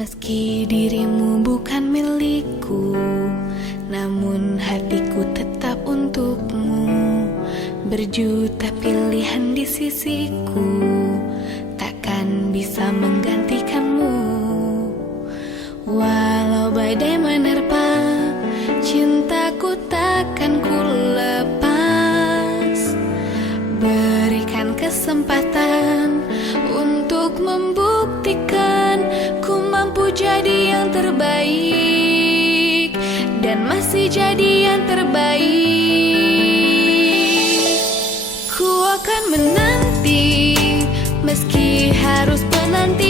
Meski dirimu bukan milikku, namun hatiku tetap untukmu. Berjuta pilihan di sisiku, takkan bisa menggantikanmu. Walau badai menerpa, cintaku takkan ku lepas. Berikan kesempatan untuk membuktikan ku mampu jadi yang terbaik, dan masih jadi yang terbaik. Ku akan menanti, meski harus menanti